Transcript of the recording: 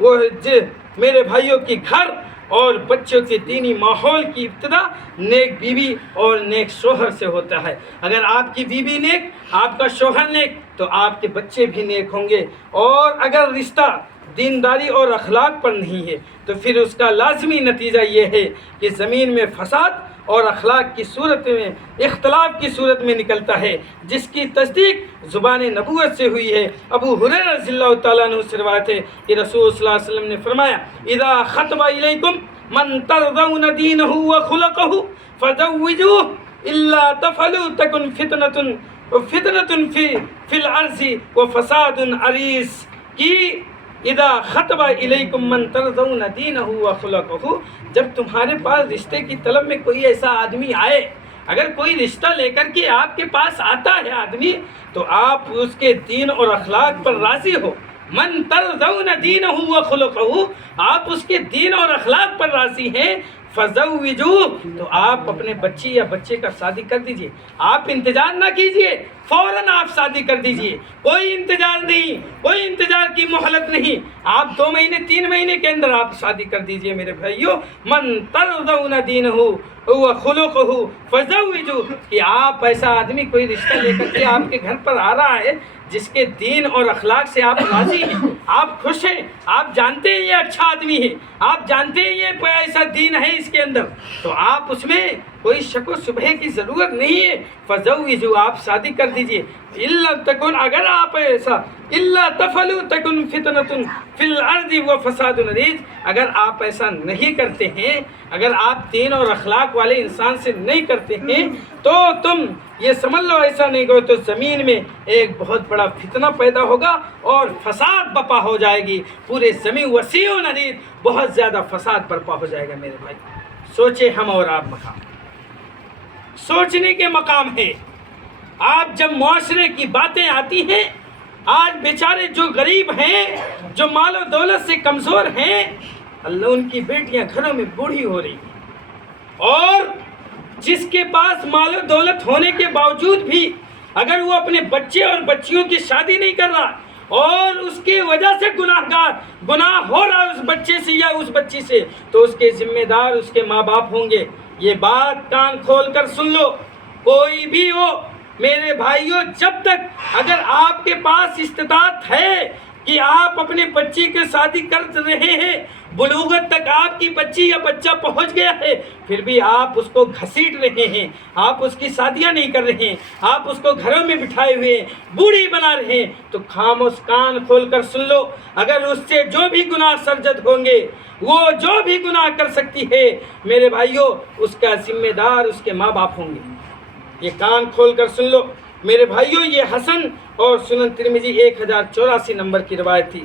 وہ میرے بھائیوں کی گھر اور بچوں کے دینی ماحول کی ابتدا نیک بیوی اور نیک شوہر سے ہوتا ہے۔ اگر آپ کی بیوی نیک، آپ کا شوہر نیک، تو آپ کے بچے بھی نیک ہوں گے۔ اور اگر رشتہ دینداری اور اخلاق پر نہیں ہے تو پھر اس کا لازمی نتیجہ یہ ہے کہ زمین میں فساد اور اخلاق کی صورت میں اختلاف کی صورت میں نکلتا ہے، جس کی تصدیق زبان نبوت سے ہوئی ہے۔ ابو ہریرہ رضی اللہ تعالیٰ عنہ سے روایت ہے کہ رسول صلی اللہ علیہ وسلم نے فرمایا، اذا خطب الیکم من ترضون دینہ وخلقہ فزوجوہ الا تفعلوا تکن فتنة فی الارض وفساد عریض۔ کہ اذا خطب الیکم من ترضون دینہ وخلقہ، جب تمہارے پاس رشتے کی طلب میں کوئی ایسا آدمی آئے، اگر کوئی رشتہ لے کر کے آپ کے پاس آتا ہے آدمی، تو آپ اس کے دین اور اخلاق پر راضی ہو۔ من ترضون دینہ وخلقہ، آپ اس کے دین اور اخلاق پر راضی ہیں، فزوجوہ، تو آپ اپنے بچی یا بچے کا شادی کر دیجئے۔ آپ انتظار نہ کیجئے، فوراً آپ شادی کر دیجئے، کوئی انتظار نہیں، کوئی انتظار کی مہلت نہیں۔ آپ 2 مہینے 3 مہینے کے اندر آپ شادی کر دیجئے میرے بھائیو۔ من ترضون دینہ وخلقہ فزوجوہ، کہ آپ ایسا آدمی کوئی رشتہ لے کر کے آپ کے گھر پر آ رہا ہے جس کے دین اور اخلاق سے آپ راضی ہیں، آپ خوش ہیں، آپ جانتے ہیں یہ اچھا آدمی ہے، آپ جانتے ہیں یہ کوئی ایسا دین ہے اس کے اندر، تو آپ اس میں کوئی شک و شبہ کی ضرورت نہیں ہے، فزوجوہ، آپ شادی کر دیجئے۔ الا تکن، اگر آپ ایسا، الا تفعلوا تکن فتنة فی الارض وفساد عریض، اگر آپ ایسا نہیں کرتے ہیں، اگر آپ دین اور اخلاق والے انسان سے نہیں کرتے ہیں، تو تم یہ سمجھ لو ایسا نہیں کرو تو زمین میں ایک بہت بڑا فتنہ پیدا ہوگا اور فساد برپا ہو جائے گی، پورے زمین وسیع و عریض، بہت زیادہ فساد برپا ہو جائے گا میرے بھائی۔ سوچے ہم اور آپ مقام، سوچنے کے مقام ہے۔ آج جب معاشرے کی باتیں آتی ہیں، آج بیچارے جو غریب ہیں، جو مال و دولت سے کمزور ہیں، اللہ ان کی بیٹیاں گھروں میں بوڑھی ہو رہی ہیں، اور جس کے پاس مال و دولت ہونے کے باوجود بھی اگر وہ اپنے بچے اور بچیوں کی شادی نہیں کر رہا اور اس کی وجہ سے گناہ ہو رہا ہے اس بچے سے یا اس بچی سے، تو اس کے ذمہ دار اس کے ماں باپ ہوں گے۔ یہ بات کان کھول کر سن لو، کوئی بھی ہو میرے بھائیوں، جب تک اگر آپ کے پاس استطاعت ہے کہ آپ اپنے بچی کی شادی کر رہے ہیں، بلوغت تک آپ کی بچی یا بچہ پہنچ گیا ہے، پھر بھی آپ اس کو گھسیٹ رہے ہیں، آپ اس کی شادیاں نہیں کر رہے ہیں، آپ اس کو گھروں میں بٹھائے ہوئے ہیں، بوڑھی بنا رہے ہیں، تو خاموش کان کھول کر سن لو، اگر اس سے جو بھی گناہ سرزد ہوں گے، وہ جو بھی گناہ کر سکتی ہے میرے بھائیوں، اس کا ذمہ دار اس کے ماں باپ ہوں گے۔ یہ کان کھول کر سن لو میرے بھائیوں، یہ حسن اور سنن ترمذی 1084 نمبر کی روایت تھی۔